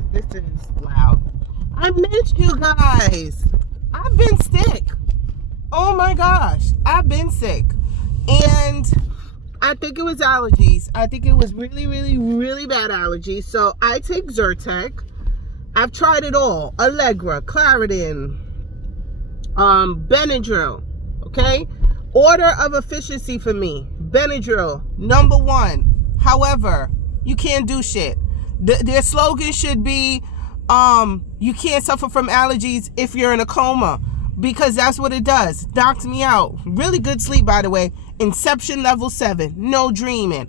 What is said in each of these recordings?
because this is loud. I missed you guys. I've been sick. Oh my gosh, I've been sick. And I think it was allergies. I think it was really, really, really bad allergies. So I take Zyrtec. I've tried it all. Allegra, Claritin, Benadryl. Okay? Order of efficiency for me. Benadryl, number 1. However, you can't do shit. Their slogan should be, you can't suffer from allergies if you're in a coma. Because that's what it does. Knocks me out. Really good sleep, by the way. Inception level 7. No dreaming.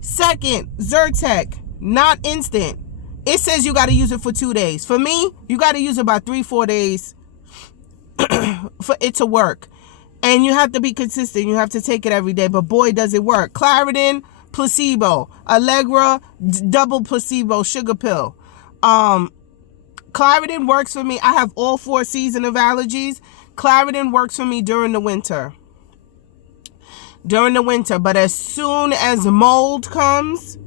Second, Zyrtec. Not instant. It says you got to use it for 2 days. For me, you got to use it about 3-4 days for it to work. And you have to be consistent. You have to take it every day. But boy, does it work. Claritin, placebo. Allegra, double placebo, sugar pill. Claritin works for me. I have all 4 seasons of allergies. Claritin works for me during the winter. But as soon as mold comes,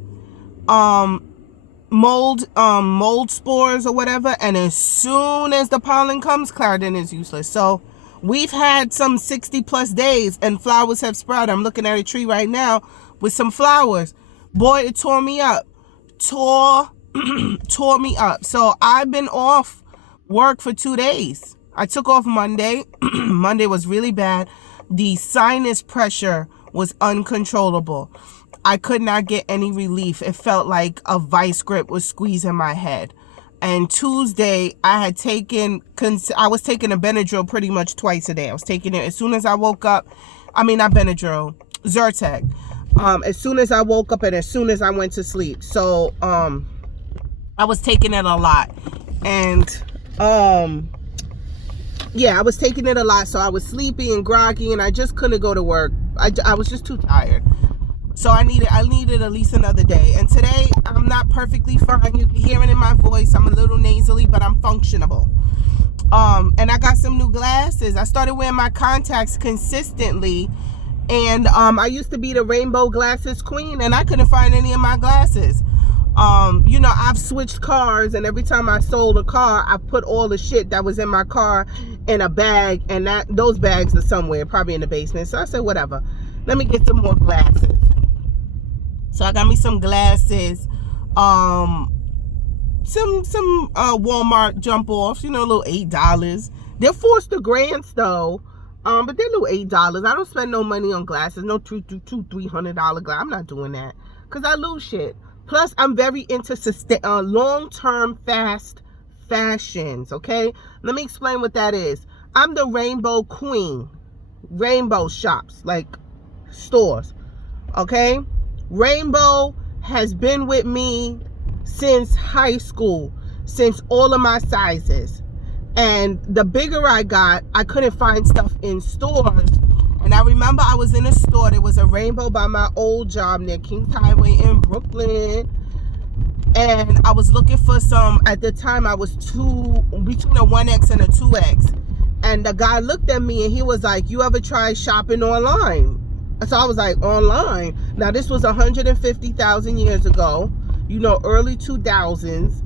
mold spores or whatever, and as soon as the pollen comes, Claritin is useless. So we've had some 60+ days and flowers have sprouted. I'm looking at a tree right now with some flowers. Boy, it tore me up. Tore me up. So I've been off work for 2 days. I took off Monday. Monday was really bad. The sinus pressure was uncontrollable. I could not get any relief. It felt like a vice grip was squeezing my head. And Tuesday, I was taking a Benadryl pretty much twice a day. I was taking it as soon as I woke up. I mean, not Benadryl, Zyrtec. As soon as I woke up and as soon as I went to sleep. So, I was taking it a lot. And, yeah, I was taking it a lot. So I was sleepy and groggy and I just couldn't go to work. I was just too tired. So I needed at least another day. And today, I'm not perfectly fine. You can hear it in my voice. I'm a little nasally, but I'm functionable. And I got some new glasses. I started wearing my contacts consistently. And I used to be the rainbow glasses queen, and I couldn't find any of my glasses. You know, I've switched cars, and every time I sold a car, I put all the shit that was in my car in a bag, and those bags are somewhere, probably in the basement. So I said, whatever. Let me get some more glasses. So I got me some glasses, some Walmart jump offs, you know, little $8. They're Forster grants though, but they're little $8. I don't spend no money on glasses, no $200-$300 glasses. I'm not doing that because I lose shit. Plus, I'm very into long-term fast fashions. Okay, let me explain what that is. I'm the rainbow queen, rainbow shops like stores. Okay. Rainbow has been with me since high school, since all of my sizes. And the bigger I got, I couldn't find stuff in stores. And I remember I was in a store. There was a Rainbow by my old job near Kings Highway in Brooklyn. And I was looking for some, at the time I was between a 1X and a 2X. And the guy looked at me and he was like, you ever try shopping online? So I was like, online? Now this was 150,000 years ago, you know, early 2000s.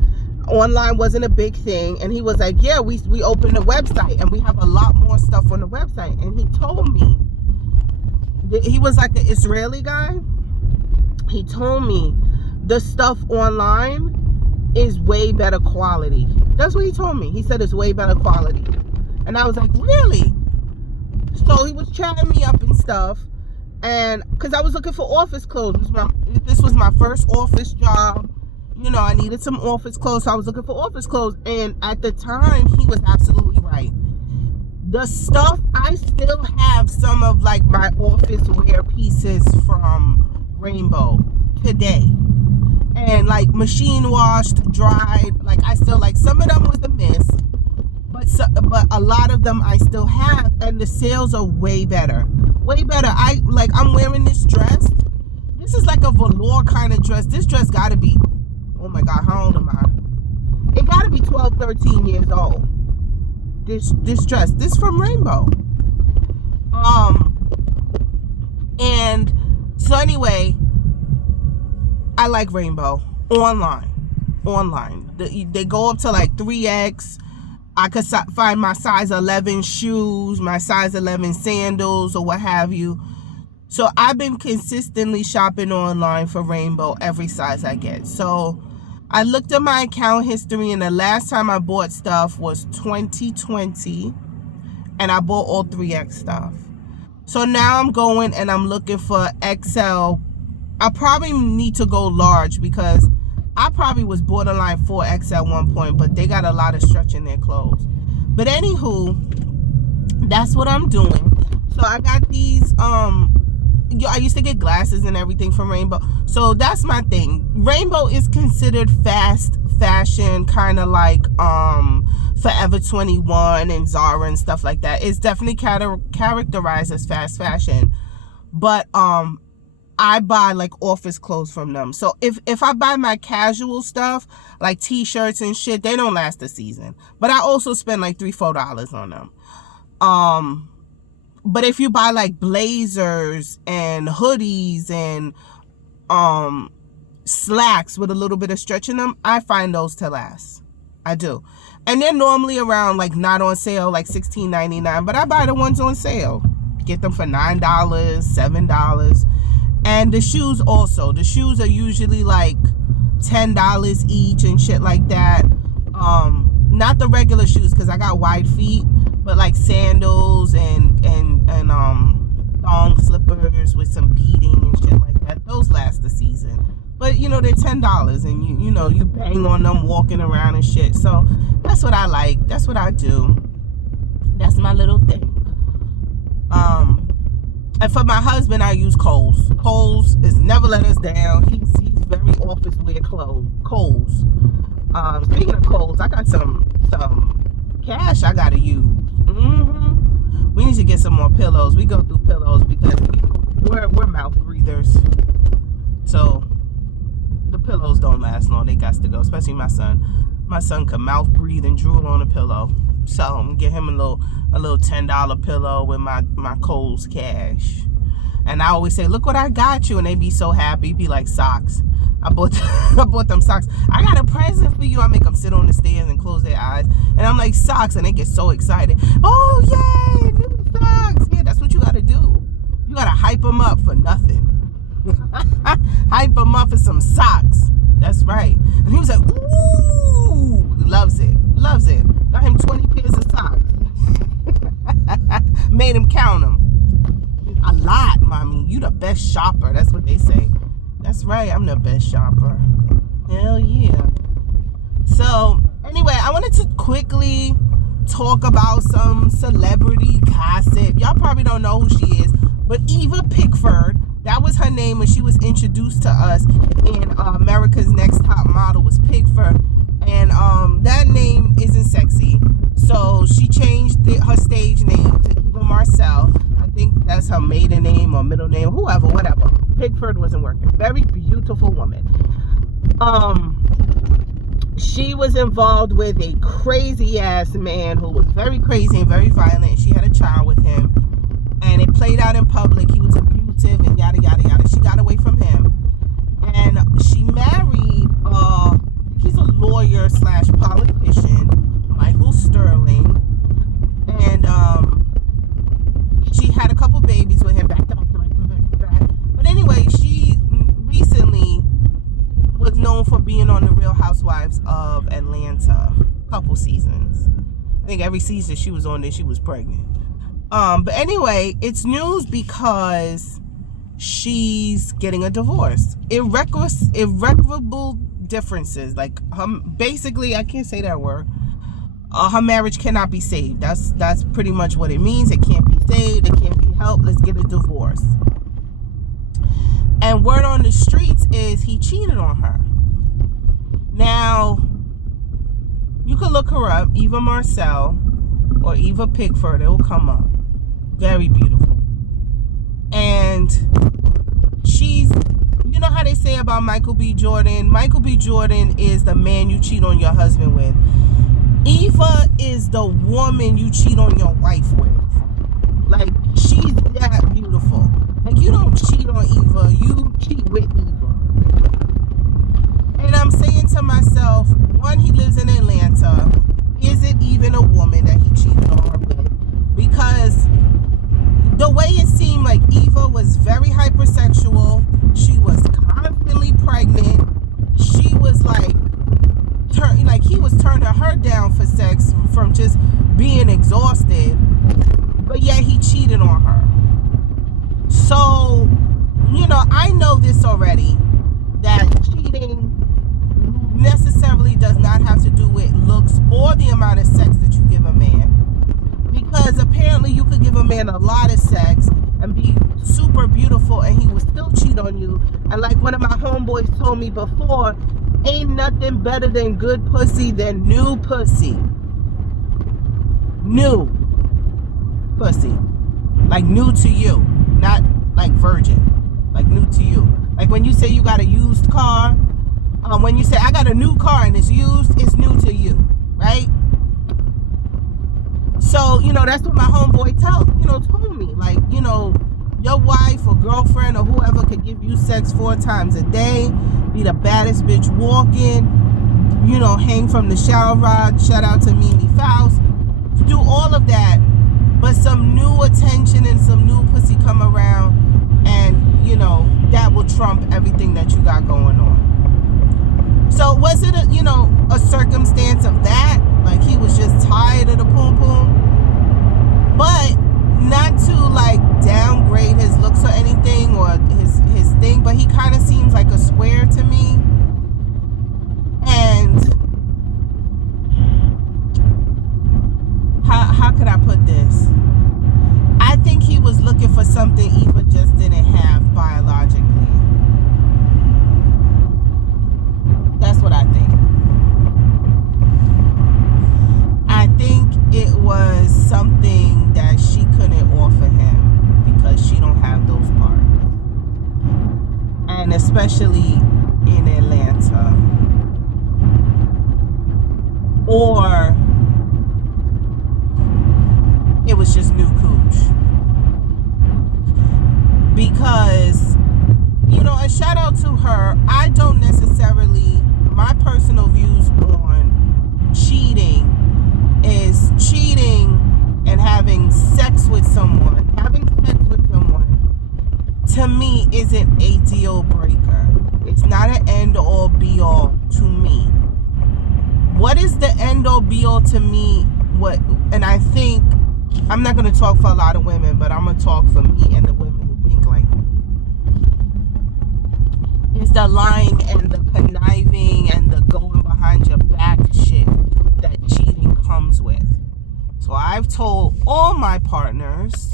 Online wasn't a big thing. And he was like, yeah, we opened a website and we have a lot more stuff on the website. And he told me, he was like an Israeli guy. He told me the stuff online is way better quality. That's what he told me. He said it's way better quality. And I was like, really? So he was chatting me up and stuff. And because I was looking for office clothes. This was my first office job. You know, I needed some office clothes. So I was looking for office clothes. And at the time, he was absolutely right. The stuff, I still have some of like my office wear pieces from Rainbow today. And like machine washed, dried. Like I still like, some of them was a miss. But a lot of them I still have. And the sales are way better. Way better. I'm wearing this dress. This is like a velour kind of dress. This dress gotta be, oh my God, how old am I? It gotta be 12, 13 years old. This dress. This from Rainbow. And so anyway, I like Rainbow online. online. They go up to like 3X. I could find my size 11 shoes, my size 11 sandals, or what have you. So I've been consistently shopping online for Rainbow every size I get. So I looked at my account history, and the last time I bought stuff was 2020, and I bought all 3X stuff. So now I'm going and I'm looking for XL. I probably need to go large because I probably was borderline 4X at one point, but they got a lot of stretch in their clothes. But anywho, that's what I'm doing. So I got these, I used to get glasses and everything from Rainbow. So that's my thing. Rainbow is considered fast fashion, kind of like Forever 21 and Zara and stuff like that. It's definitely characterized as fast fashion. But I buy like office clothes from them. So if I buy my casual stuff, like t-shirts and shit, they don't last a season. But I also spend like $3-4 on them. But if you buy like blazers and hoodies and slacks with a little bit of stretch in them, I find those to last. I do. And they're normally around like not on sale, like $16.99. But I buy the ones on sale. Get them for $9, $7. And the shoes also. The shoes are usually like $10 each and shit like that. Not the regular shoes because I got wide feet, but like sandals and thong slippers with some beading and shit like that. Those last the season. But you know, they're $10 and you know, you bang on them walking around and shit. So that's what I like. That's what I do. That's my little thing. And for my husband, I use Kohl's. Kohl's has never let us down. He's very office wear Kohl's. Speaking of Kohl's, I got some cash I gotta use. We need to get some more pillows. We go through pillows because we're mouth breathers. So the pillows don't last long. They got to go, especially my son. My son can mouth breathe and drool on a pillow. So I'm gonna get him a little $10 pillow with my Kohl's cash. And I always say, look what I got you. And they be so happy. Be like socks. I bought them socks. I got a present for you. I make them sit on the stairs and close their eyes. And I'm like, socks. And they get so excited. Oh, yay, new socks. Yeah, that's what you got to do. You got to hype them up for nothing. Hype them up for some socks. That's right. And he was like, ooh, loves it. Loves it. Got him 20 pairs of socks. Made him count them. A lot, mommy. You the best shopper. That's what they say. That's right. I'm the best shopper. Hell yeah. So, anyway, I wanted to quickly talk about some celebrity gossip. Y'all probably don't know who she is, but Eva Pickford, that was her name when she was introduced to us in America's Next Top Model was Pickford. And that name isn't sexy. So she changed her stage name to Eva Marcel. I think that's her maiden name or middle name, whoever, whatever. Pickford wasn't working. Very beautiful woman. She was involved with a crazy ass man who was very crazy and very violent. She had a child with him. And it played out in public. He was abusive and yada, yada, yada. She got away from him. And she married, he's a lawyer / politician, Michael Sterling. And she had a couple babies with him back to back. But anyway, she recently was known for being on the Real Housewives of Atlanta. Couple seasons. I think every season she was on there, she was pregnant. But anyway, it's news because she's getting a divorce. Irrecoverable differences. Like, basically, I can't say that word. Her marriage cannot be saved. That's pretty much what it means. It can't be saved. It can't be helped. Let's get a divorce. And word on the streets is he cheated on her. Now, you can look her up, Eva Marcel or Eva Pickford. It will come up. Very beautiful. And she's, you know how they say about Michael B. Jordan? Michael B. Jordan is the man you cheat on your husband with. Eva is the woman you cheat on your wife with. Like, she's that beautiful. Like, you don't cheat on Eva, you cheat with Eva. And I'm saying to myself, mother was very hypersexual. She was constantly pregnant. She was like he was turning her down for sex from just being exhausted. But yet he cheated on her. So, I know this already, that cheating necessarily does not have to do with looks or the amount of sex that you give a man. Because apparently you could give a man a lot of sex and be super beautiful and he would still cheat on you. And like one of my homeboys told me before, ain't nothing better than good pussy than new pussy. New pussy. Like new to you. Not like virgin. Like new to you. Like when you say you got a used car. When you say I got a new car and it's used, it's new to you. Right? So, that's what my homeboy told me. Like, your wife or girlfriend or whoever could give you sex 4 times a day, be the baddest bitch walking, hang from the shower rod, shout out to Mimi Faust, do all of that, but some new attention and some new pussy come around and, that will trump everything that you got going on. So was it a circumstance of that? Like he was just tired of the poom poom? But not to like downgrade his looks or anything or his thing, but he kind of seems like a square to me. And how could I put this? I think he was looking for something Eva just didn't have biologically. That's what I think. I think it was something that she couldn't offer him because she don't have those parts. And especially in Atlanta. Or it was just new cooch. Because, a shout out to her, I don't necessarily, my personal views on cheating is cheating and having sex with someone. Having sex with someone, to me, isn't a deal breaker. It's not an end-all, be-all to me. What is the end-all, be-all to me? And I think, I'm not going to talk for a lot of women, but I'm going to talk for me and the women who think like me. Is the lying and the conniving and the going behind your back shit that cheating comes with. So I've told all my partners,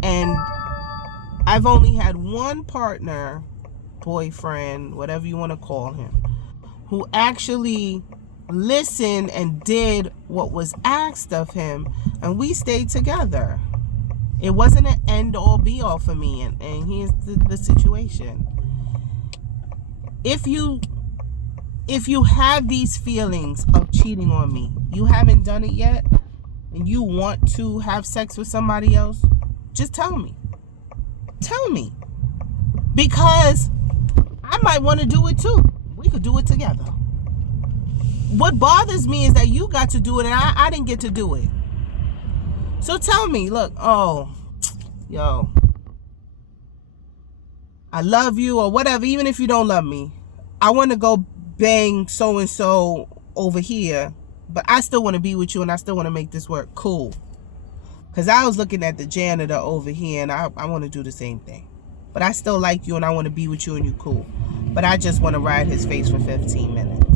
and I've only had one partner, boyfriend, whatever you want to call him, who actually listened and did what was asked of him, and we stayed together. It wasn't an end all be all for me, and here's the situation. If you have these feelings of cheating on me, you haven't done it yet, and you want to have sex with somebody else, just tell me. Tell me. Because I might want to do it too. We could do it together. What bothers me is that you got to do it and I didn't get to do it. So tell me, look, yo, I love you or whatever, even if you don't love me. I want to go bang so-and-so over here, but I still want to be with you and I still want to make this work. Cool. Because I was looking at the janitor over here and I want to do the same thing. But I still like you and I want to be with you and you cool. But I just want to ride his face for 15 minutes.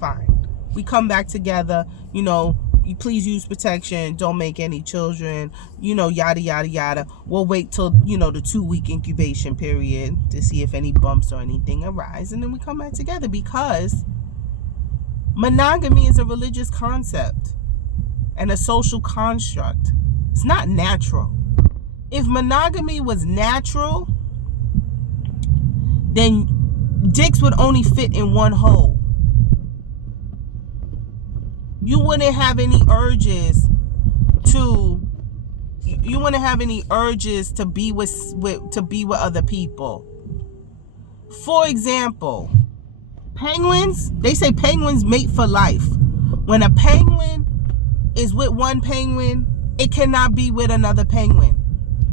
Fine. We come back together, you please use protection, don't make any children, yada, yada, yada. We'll wait till, the 2-week incubation period to see if any bumps or anything arise. And then we come back together because monogamy is a religious concept and a social construct. It's not natural. If monogamy was natural, then dicks would only fit in one hole. You wouldn't have any urges to be with other people. For example, penguins, they say penguins mate for life. When a penguin is with one penguin, it cannot be with another penguin.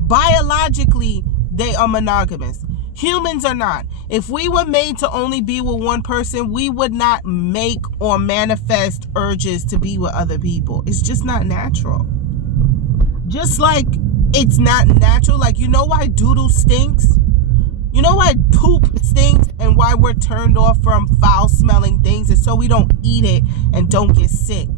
Biologically, they are monogamous. Humans are not. If we were made to only be with one person, we would not make or manifest urges to be with other people. It's just not natural. Just like it's not natural. Like, you know why doodle stinks? You know why poop stinks and why we're turned off from foul-smelling things? Is so we don't eat it and don't get sick.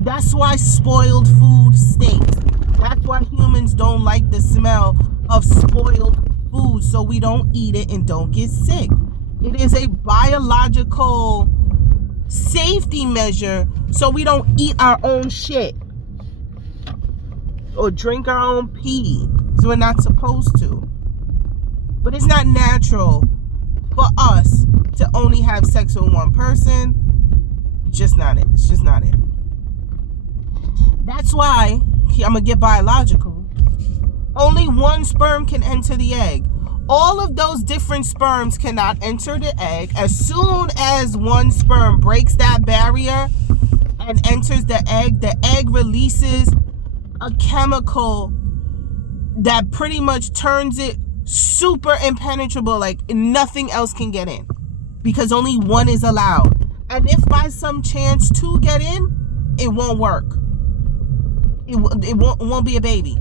That's why spoiled food stinks. That's why humans don't like the smell of spoiled food, so we don't eat it and don't get sick. It is a biological safety measure so we don't eat our own shit or drink our own pee. So we're not supposed to. But it's not natural for us to only have sex with one person. It's just not it. It's just not it. That's why, I'm going to get biological. Only one sperm can enter the egg. All of those different sperms cannot enter the egg. As soon as one sperm breaks that barrier and enters the egg releases a chemical that pretty much turns it super impenetrable, like nothing else can get in, because only one is allowed. And if by some chance two get in, it won't work. It won't be a baby.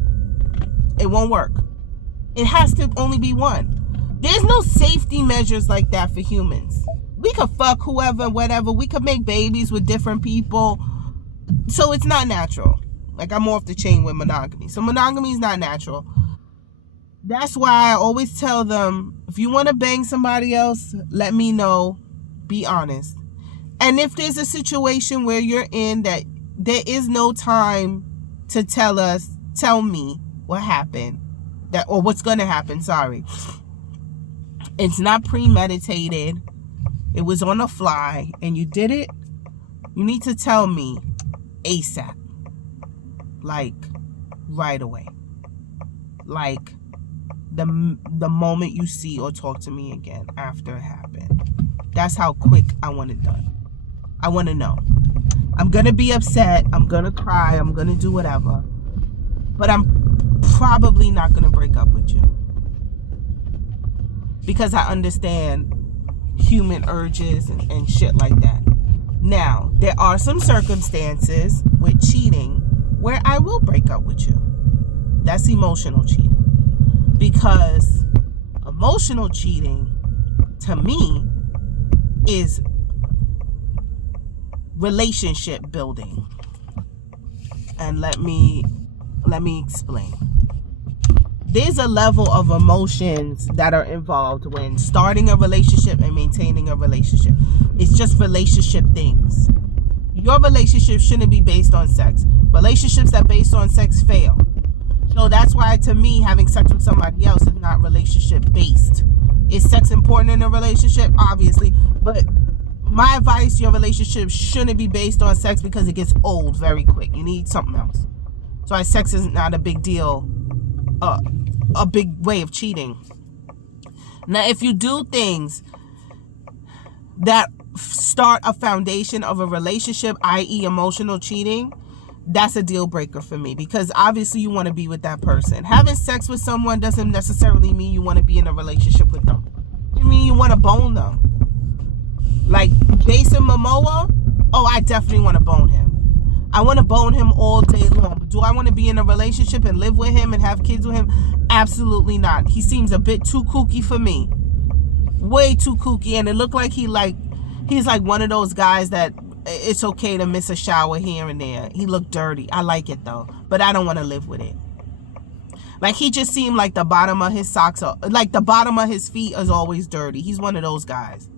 It won't work. It has to only be one. There's no safety measures like that for humans. We could fuck whoever, whatever. We could make babies with different people. So it's not natural. Like, I'm off the chain with monogamy. So monogamy is not natural. That's why I always tell them, if you want to bang somebody else, let me know. Be honest. And if there's a situation where you're in that there is no time to tell me what happened, or what's going to happen, sorry. It's not premeditated. It was on the fly and you did it. You need to tell me ASAP. Like, right away. Like, the moment you see or talk to me again after it happened. That's how quick I want it done. I want to know. I'm going to be upset. I'm going to cry. I'm going to do whatever. But I'm probably not going to break up with you. Because I understand human urges and shit like that. Now, there are some circumstances with cheating where I will break up with you. That's emotional cheating. Because emotional cheating, to me, is relationship building. And let me explain. There's a level of emotions that are involved when starting a relationship and maintaining a relationship. It's just relationship things. Your relationship shouldn't be based on sex. Relationships that are based on sex fail. So that's why, to me, having sex with somebody else is not relationship based. Is sex important in a relationship? Obviously. But my advice, your relationship shouldn't be based on sex, because it gets old very quick. You need something else. So sex is not a big deal. A big way of cheating. Now, if you do things that start a foundation of a relationship, i.e. emotional cheating, that's a deal breaker for me, because obviously you want to be with that person. Having sex with someone doesn't necessarily mean you want to be in a relationship with them. I mean, you want to bone them. Like Jason Momoa, I definitely want to bone him. I want to bone him all day long. But do I want to be in a relationship and live with him and have kids with him? Absolutely not. He seems a bit too kooky for me. Way too kooky. And it looked like he's like one of those guys that it's okay to miss a shower here and there. He looked dirty. I like it though. But I don't want to live with it. Like, he just seemed like the bottom of his socks, like the bottom of his feet is always dirty. He's one of those guys.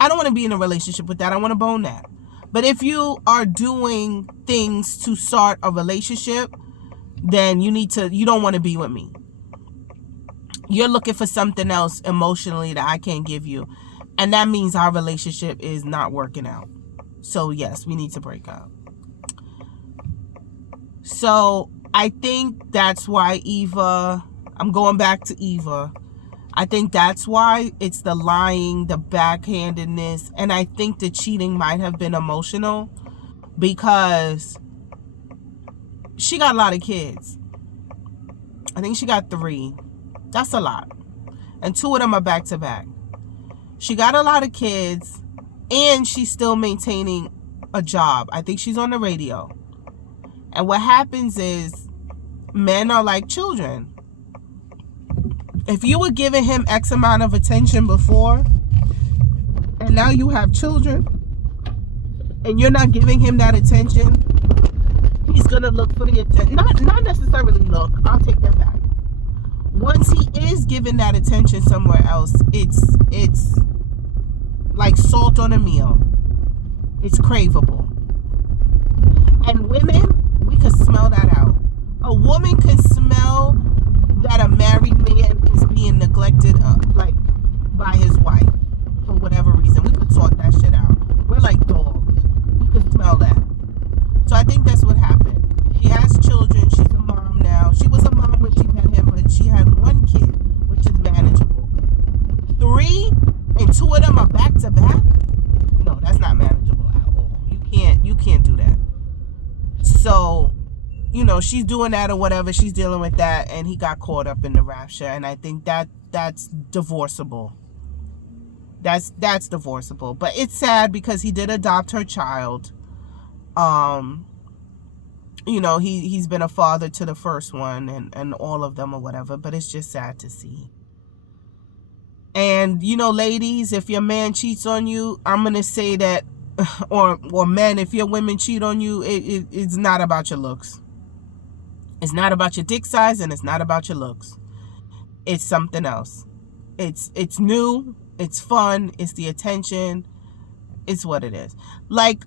I don't want to be in a relationship with that. I want to bone that. But if you are doing things to start a relationship, then you don't want to be with me. You're looking for something else emotionally that I can't give you. And that means our relationship is not working out. So yes, we need to break up. So I think that's why I'm going back to Eva. I think that's why it's the lying, the backhandedness, and I think the cheating might have been emotional, because she got a lot of kids. think she got 3. That's a lot. And 2 of them are back to back. She got a lot of kids, and she's still maintaining a job. I think she's on the radio. And what happens is, men are like children. If you were giving him X amount of attention before, and now you have children, and you're not giving him that attention, he's going to look for the attention. Not necessarily look. I'll take that back. Once he is giving that attention somewhere else, it's like salt on a meal. It's craveable. And women, we can smell that out. A woman can smell that a married man is being neglected, like, by his wife for whatever reason. We could sort that shit out. We're like dogs. We could smell that. So I think that's what happened. She has children. She's a mom now. She was a mom when she met him, but she had 1 kid, which is manageable. 3, and 2 of them are back to back? No, that's not manageable at all. You can't do that. So, you know, she's doing that or whatever. She's dealing with that, and he got caught up in the rapture, and I think that's divorceable. That's divorceable. But it's sad because he did adopt her child. You know, he's been a father to the first one and all of them or whatever, but it's just sad to see. And, you know, ladies, if your man cheats on you, I'm going to say that, or men, if your women cheat on you, it's not about your looks. It's not about your dick size, and it's not about your looks. It's something else. It's new, it's fun, it's the attention, it's what it is. Like,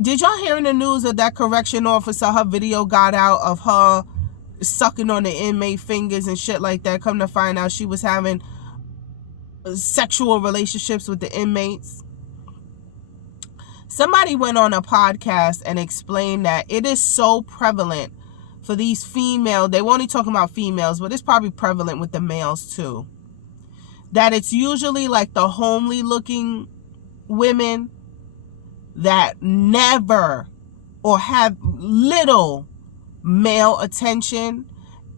did y'all hear in the news of that correction officer, her video got out of her sucking on the inmate fingers and shit like that? Come to find out she was having sexual relationships with the inmates. Somebody went on a podcast and explained that it is so prevalent for these female, they were only talking about females, but it's probably prevalent with the males too, that it's usually like the homely looking women that never or have little male attention,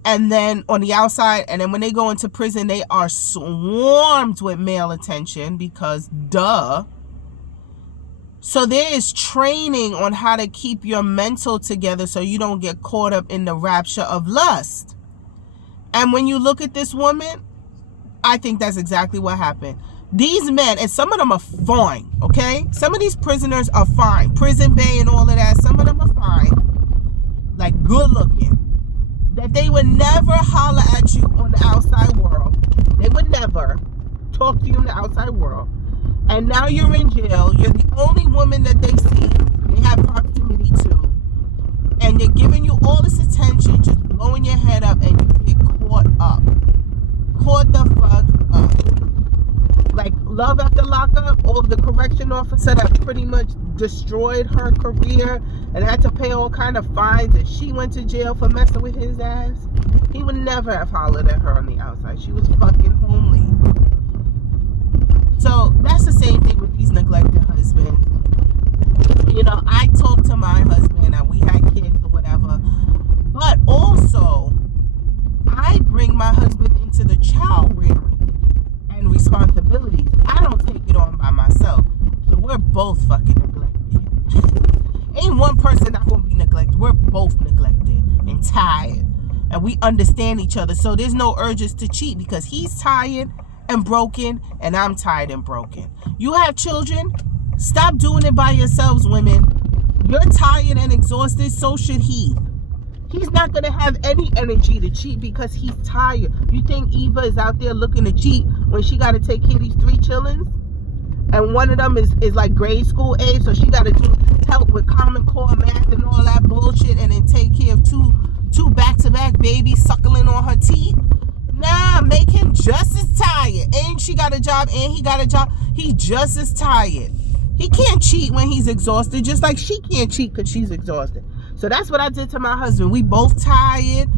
and then on the outside, and then when they go into prison, they are swarmed with male attention because duh. So there is training on how to keep your mental together so you don't get caught up in the rapture of lust. And when you look at this woman, I think that's exactly what happened. These men, and some of them are fine, okay? Some of these prisoners are fine. Prison Bay and all of that, some of them are fine. Like, good looking. That they would never holler at you on the outside world. They would never talk to you in the outside world. And now you're in jail. You're the only woman that they see, they have proximity to. And they're giving you all this attention, just blowing your head up, and you get caught up. Caught the fuck up. Like Love After Lockup, or the correction officer that pretty much destroyed her career and had to pay all kind of fines, and she went to jail for messing with his ass. He would never have hollered at her on the outside. She was fucking homely. So that's the same thing with these neglected husbands. You know, I talked to my husband and we had kids or whatever, but also I bring my husband into the child rearing and responsibilities. I don't take it on by myself. So we're both fucking neglected. Ain't one person not gonna be neglected. We're both neglected and tired. And we understand each other. So there's no urges to cheat because he's tired and broken and I'm tired and broken. You have children? Stop doing it by yourselves, women. You're tired and exhausted, so should he. He's not going to have any energy to cheat because he's tired. You think Eva is out there looking to cheat when she got to take care of these 3 chillins? And one of them is like grade school age, so she got to do help with Common Core math and all that bullshit, and then take care of two back-to-back babies suckling on her teeth? Nah, make him just as tired. And she got a job and he got a job. He just as tired. He can't cheat when he's exhausted, just like she can't cheat because she's exhausted. So that's what I did to my husband. We both tired.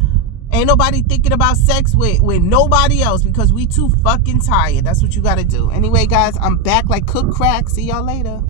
Ain't nobody thinking about sex with nobody else because we too fucking tired. That's what you got to do. Anyway, guys, I'm back like cooked crack. See y'all later.